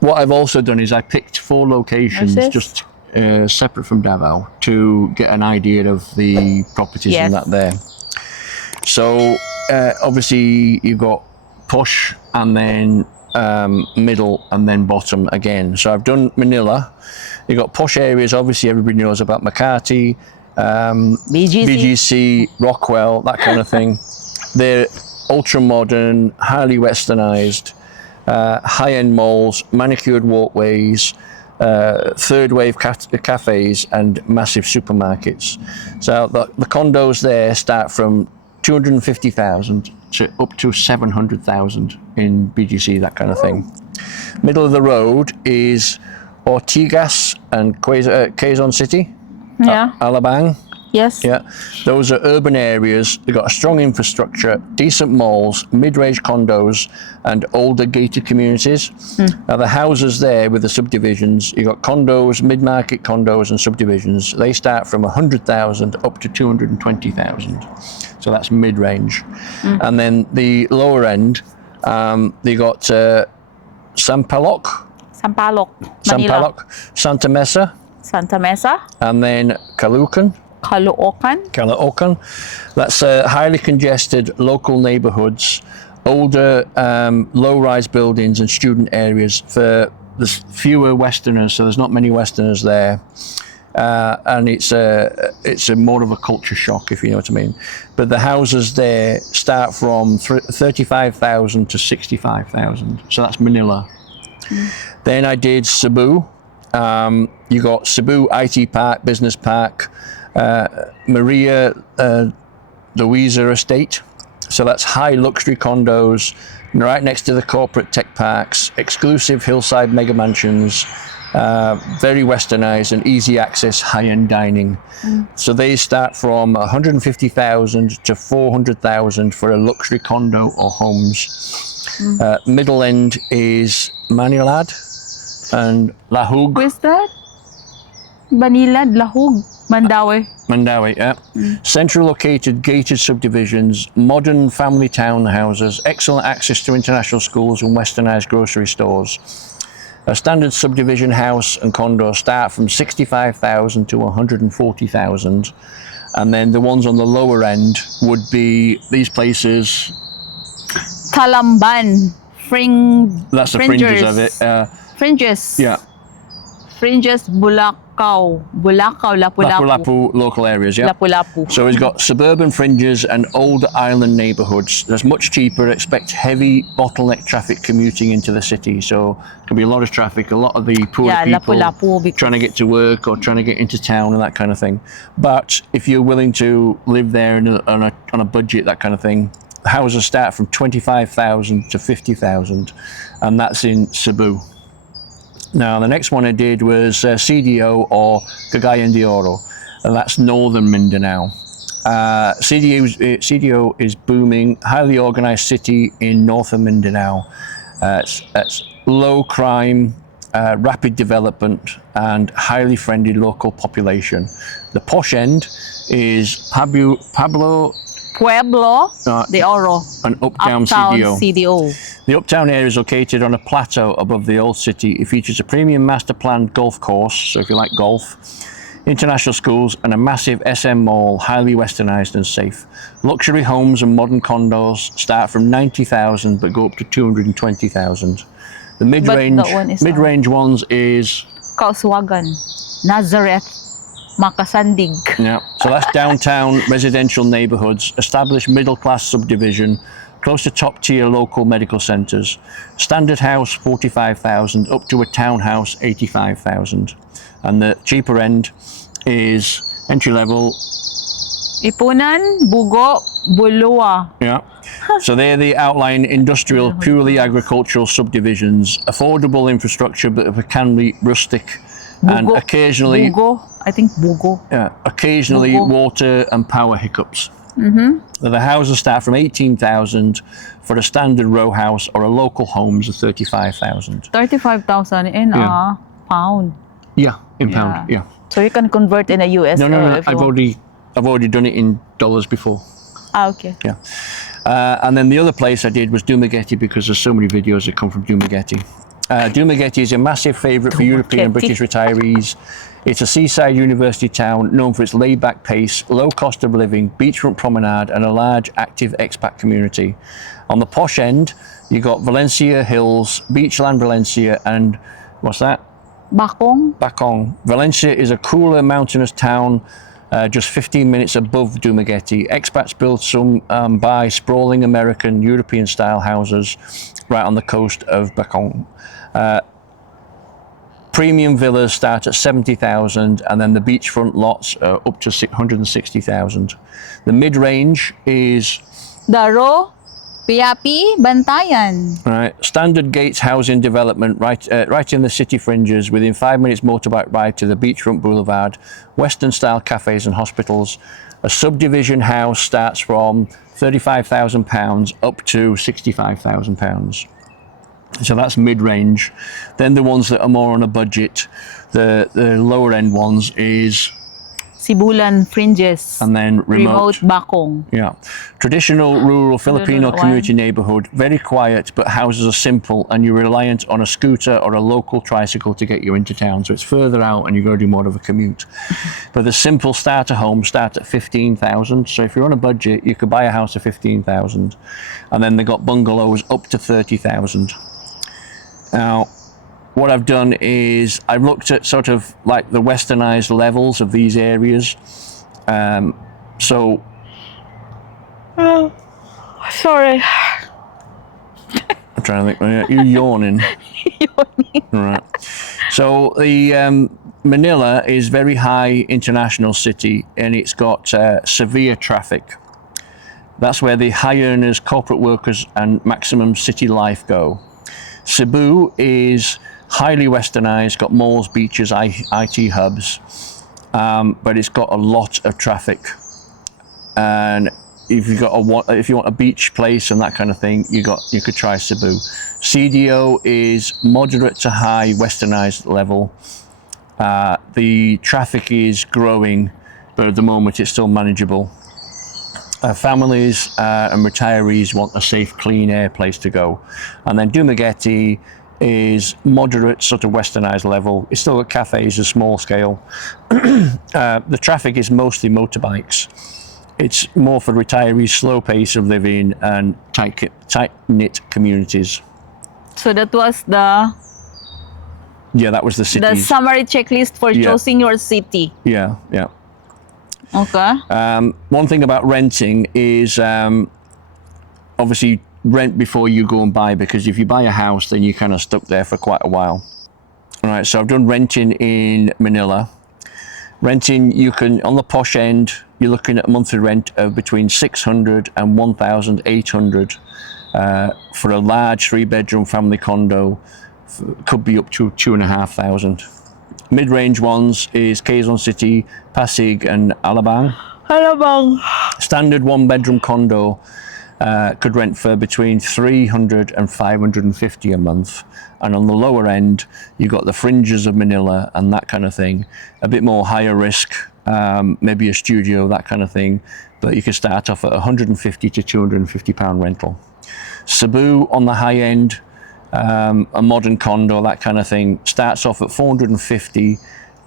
what I've also done is I picked 4 locations just separate from Davao to get an idea of the properties and that there. So obviously you've got push and then middle and then bottom again. So I've done Manila. You've got posh areas, obviously everybody knows about Makati, BGC, Rockwell, that kind of thing. They're ultra modern, highly westernized, high-end malls, manicured walkways, third wave cafes and massive supermarkets. So the condos there start from 250,000 to up to 700,000 in BGC, that kind of thing. Middle of the road is Ortigas and Quezon City, Alabang. Yes. Yeah, those are urban areas. They've got a strong infrastructure, decent malls, mid-range condos, and older gated communities. Now the houses there with the subdivisions, you've got condos, mid-market condos and subdivisions. They start from 100,000 up to 220,000. So that's mid-range. And then the lower end, they got Sampaloc, Santa Mesa, and then Caloocan. That's highly congested local neighborhoods, older low-rise buildings and student areas. There's fewer Westerners, so there's not many Westerners there. And it's a more of a culture shock, if you know what I mean. But the houses there start from 35,000 to 65,000. So that's Manila. Then I did Cebu. You got Cebu IT Park, Business Park, Maria Luisa Estate. So that's high luxury condos right next to the corporate tech parks, exclusive hillside mega mansions, very westernized and easy access high-end dining. So they start from 150,000 to 400,000 for a luxury condo or homes. Middle end is Manilad and Lahug. Where's that? Manilad, Lahug, Mandawi, yeah. Central located gated subdivisions, modern family townhouses, excellent access to international schools and westernized grocery stores. A standard subdivision house and condo start from 65,000 to 140,000. And then the ones on the lower end would be these places. Talamban, that's the fringes of it. Fringes. Yeah. Fringes, Lapu-Lapu, Lapu-Lapu local areas, yeah. Lapu-Lapu. So he's got suburban fringes and old island neighbourhoods. That's much cheaper. Expect heavy bottleneck traffic commuting into the city. So there can be a lot of traffic, a lot of the poor people Lapu-Lapu trying to get to work or trying to get into town and that kind of thing. But if you're willing to live there on a budget, that kind of thing, houses start from 25,000 to 50,000, and that's in Cebu. Now, the next one I did was CDO or Cagayan de Oro, and that's northern Mindanao. CDO is booming, highly organized city in northern Mindanao. It's low crime, rapid development, and highly friendly local population. The posh end is Pueblo de Oro, an uptown CDO. The uptown area is located on a plateau above the old city. It features a premium master planned golf course, so if you like golf, international schools, and a massive SM mall, highly westernized and safe. Luxury homes and modern condos start from 90,000 but go up to 220,000. The mid-range ones is Kauswagan, Nazareth, Makasandig. Yeah, so that's downtown residential neighborhoods, established middle-class subdivision, close to top-tier local medical centers. Standard house, 45,000, up to a townhouse, 85,000. And the cheaper end is entry-level. Ipunan, Bugo, Bulua. Yeah, so they're the outlying industrial, purely agricultural subdivisions, affordable infrastructure, but can be rustic. Bugo, and occasionally, Bugo. Yeah, occasionally water and power hiccups. The houses start from 18,000 for a standard row house, or a local homes of 35,000. 35,000 in a pound. Yeah, in pound. Yeah. So you can convert in a US. No. I've already done it in dollars before. Okay. Yeah. And then the other place I did was Dumaguete, because there's so many videos that come from Dumaguete. Dumaguete is a massive favourite for European and British retirees. It's a seaside university town known for its laid-back pace, low cost of living, beachfront promenade and a large active expat community. On the posh end, you got Valencia Hills, Beachland Valencia and what's that? Bakong. Bacong. Valencia is a cooler mountainous town just 15 minutes above Dumaguete. Expats build some by sprawling American, European style houses right on the coast of Bacong. Premium villas start at 70,000 and then the beachfront lots are up to 160,000. The mid-range is Daro, Piapi, Bantayan. right, standard gates housing development right in the city fringes within 5 minutes motorbike ride to the beachfront boulevard, western style cafes and hospitals. A subdivision house starts from £35,000 up to £65,000. So that's mid-range. Then the ones that are more on a budget, the lower end ones is Sibulan Fringes. and then remote. Bakong. Yeah. Traditional rural Filipino one. community neighborhood, very quiet, but houses are simple and you're reliant on a scooter or a local tricycle to get you into town. So it's further out and you've got to do more of a commute. But the simple starter homes start at 15,000. So if you're on a budget, you could buy a house for 15,000. And then they got bungalows up to 30,000. Now, what I've done is I've looked at sort of like the westernized levels of these areas. So, Sorry. I'm trying to think. You're yawning. Right. So the Manila is very high international city, and it's got severe traffic. That's where the high earners, corporate workers, and maximum city life go. Cebu is highly westernized, got malls, beaches, IT hubs, but it's got a lot of traffic. And if you want a beach place and that kind of thing, you could try Cebu. CDO is moderate to high westernized level. The traffic is growing, but at the moment it's still manageable. Families and retirees want a safe, clean air place to go. And then Dumaguete is moderate, sort of westernized level. It's still got cafes, a small scale. The traffic is mostly motorbikes. It's more for retirees, slow pace of living and tight-knit communities. So that was the That was the cities. summary checklist for choosing your city. Yeah. Okay. One thing about renting is obviously rent before you go and buy, because if you buy a house, then you're kind of stuck there for quite a while. All right, so I've done renting in Manila. Renting, you can, on the posh end, you're looking at a monthly rent of between 600 and 1,800 for a large 3-bedroom family condo. Could be up to 2,500. Mid-range ones is Quezon City, Pasig and Alabang. Standard 1-bedroom condo could rent for between 300 and 550 a month. And on the lower end, you've got the fringes of Manila and that kind of thing. A bit more higher risk, maybe a studio, that kind of thing. But you can start off at 150 to 250 pound rental. Cebu on the high end, a modern condo, that kind of thing, starts off at 450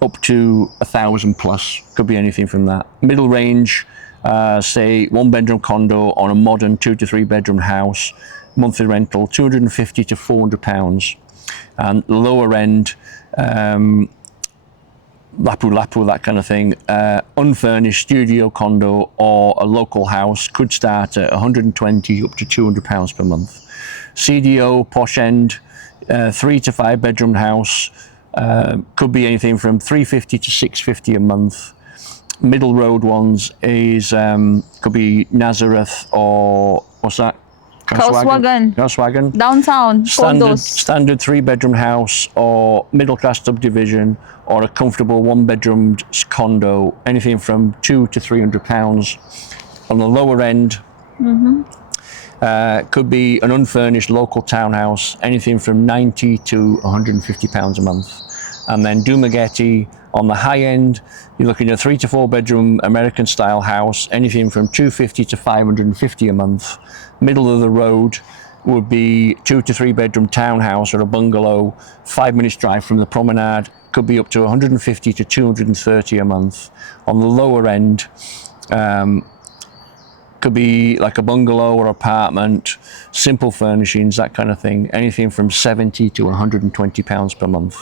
up to 1,000 plus. Could be anything from that. Middle range, say 1-bedroom condo on a modern 2 to 3 bedroom house, monthly rental 250 to 400 pounds. And lower end, lapu-lapu, that kind of thing, unfurnished studio condo or a local house could start at 120 up to 200 pounds per month. CDO, posh end, 3 to 5 bedroom house, could be anything from 350 to 650 a month. Middle road ones is could be Nazareth or what's that? Kauswagan. Downtown. Condos. Standard 3-bedroom house or middle class subdivision or a comfortable 1-bedroom condo, anything from 200 to 300 pounds. On the lower end, could be an unfurnished local townhouse, anything from 90 to 150 pounds a month. And then Dumaguete on the high end, you're looking at a 3 to 4 bedroom American style house, anything from 250 to 550 a month. Middle of the road, would be 2 to 3 bedroom townhouse or a bungalow, 5 minutes drive from the promenade. Could be up to 150 to 230 a month. On the lower end, could be like a bungalow or apartment, simple furnishings, that kind of thing. Anything from 70 to 120 pounds per month.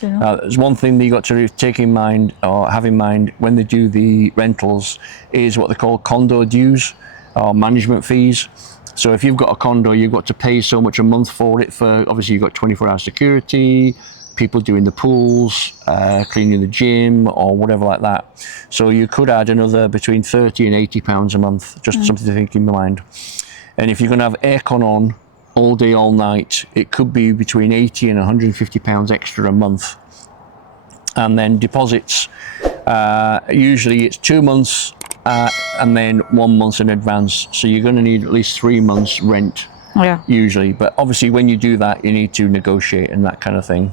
There's one thing that you got to take in mind or have in mind when they do the rentals is what they call condo dues or management fees. So if you've got a condo, you've got to pay so much a month for it. For obviously you've got 24-hour security, people doing the pools, cleaning the gym or whatever like that. So you could add another between 30 and 80 pounds a month, just something to think in mind. And if you're going to have aircon on all day, all night, it could be between 80 and 150 pounds extra a month. And then deposits, usually it's 2 months and then 1 month in advance. So you're going to need at least 3 months rent usually. But obviously when you do that, you need to negotiate and that kind of thing.